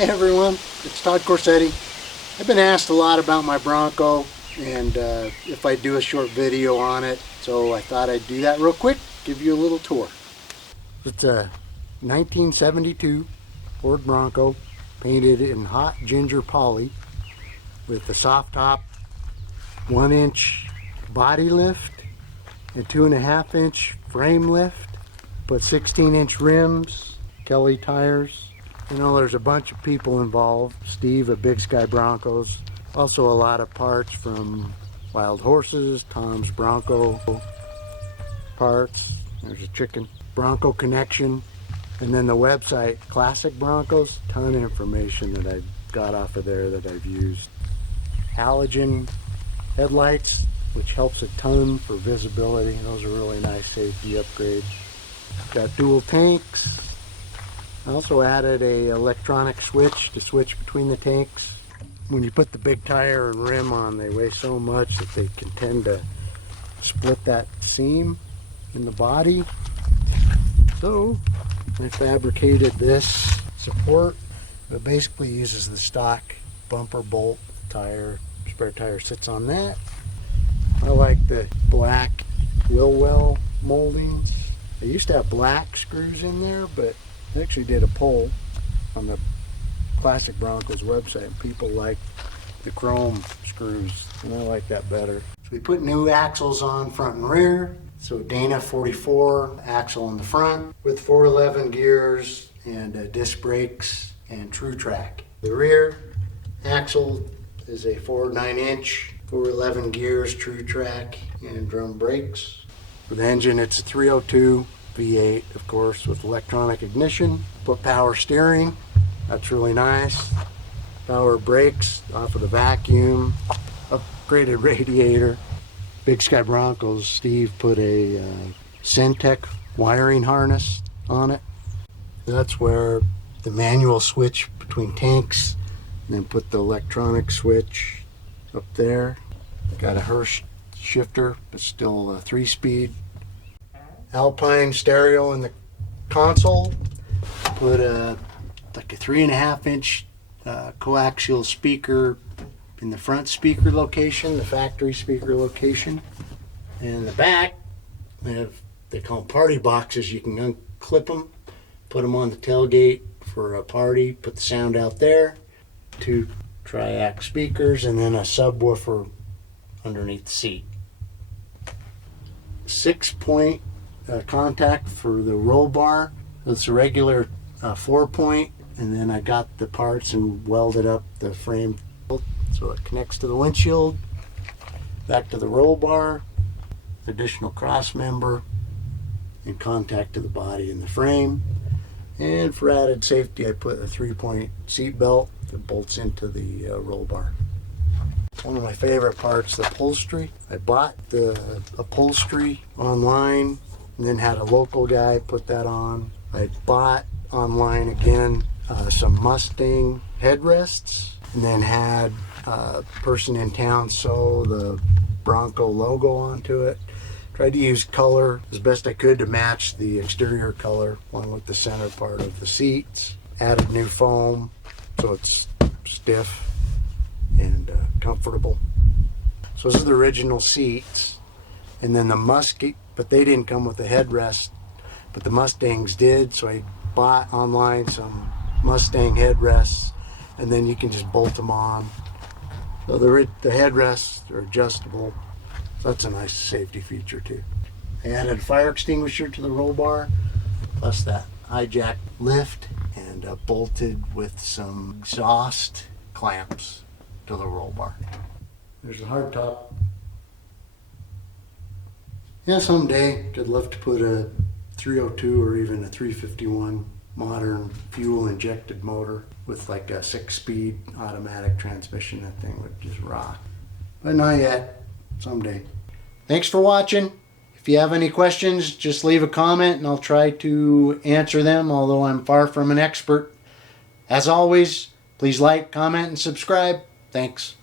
Hey everyone, it's Todd Corsetti. I've been asked a lot about my Bronco and if I do a short video on it, so I thought I'd do that real quick, give you a little tour. It's a 1972 Ford Bronco painted in hot ginger poly with a soft top, 1-inch body lift and 2.5-inch frame lift. Put 16-inch rims, Kelly tires. You know, there's a bunch of people involved. Steve at Big Sky Broncos. Also a lot of parts from Wild Horses, Tom's Bronco parts. There's a chicken. Bronco Connection. And then the website, Classic Broncos. Ton of information that I got off of there that I've used. Halogen headlights, which helps a ton for visibility. Those are really nice safety upgrades. Got dual tanks. I also added a electronic switch to switch between the tanks. When you put the big tire and rim on, they weigh so much that they can tend to split that seam in the body. So I fabricated this support. It basically uses the stock bumper bolt tire. Spare tire sits on that. I like the black wheel well moldings. I used to have black screws in there, but I actually did a poll on the Classic Broncos website. People like the chrome screws, and I like that better. So we put new axles on front and rear. So Dana 44 axle in the front with 411 gears and disc brakes and true track. The rear axle is a Ford 9-inch, 411 gears, true track, and drum brakes. For the engine, it's a 302 V8, of course, with electronic ignition. Put power steering, that's really nice. Power brakes off of the vacuum. Upgraded radiator. Big Sky Broncos, Steve put a Syntec wiring harness on it. That's where the manual switch between tanks, and then put the electronic switch up there. Got a Hirsch shifter, but still a 3-speed. Alpine stereo in the console. Put like a 3.5-inch coaxial speaker in the front speaker location, the factory speaker location. And in the back, they call them party boxes. You can unclip them, put them on the tailgate for a party, put the sound out there. 2 triac speakers, and then a subwoofer underneath the seat. 6-point contact for the roll bar. It's a regular 4-point, and then I got the parts and welded up the frame so it connects to the windshield, back to the roll bar, additional cross member, and contact to the body and the frame. And for added safety, I put a 3-point seat belt that bolts into the roll bar. One of my favorite parts, the upholstery. I bought the upholstery online and then had a local guy put that on. I bought online again some Mustang headrests, and then had a person in town sew the Bronco logo onto it. Tried to use color as best I could to match the exterior color along with the center part of the seats. Added new foam so it's stiff and comfortable. So this is the original seats, and then the Muskie, but they didn't come with a headrest, but the Mustangs did, so I bought online some Mustang headrests, and then you can just bolt them on. So the headrests are adjustable, so that's a nice safety feature too. I added a fire extinguisher to the roll bar, plus that hijack lift, and bolted with some exhaust clamps to the roll bar. There's the hardtop. Yeah, someday I'd love to put a 302 or even a 351 modern fuel injected motor with like a 6-speed automatic transmission. That thing would just rock. But not yet. Someday. Thanks for watching. If you have any questions, just leave a comment and I'll try to answer them, although I'm far from an expert. As always, please like, comment, and subscribe. Thanks.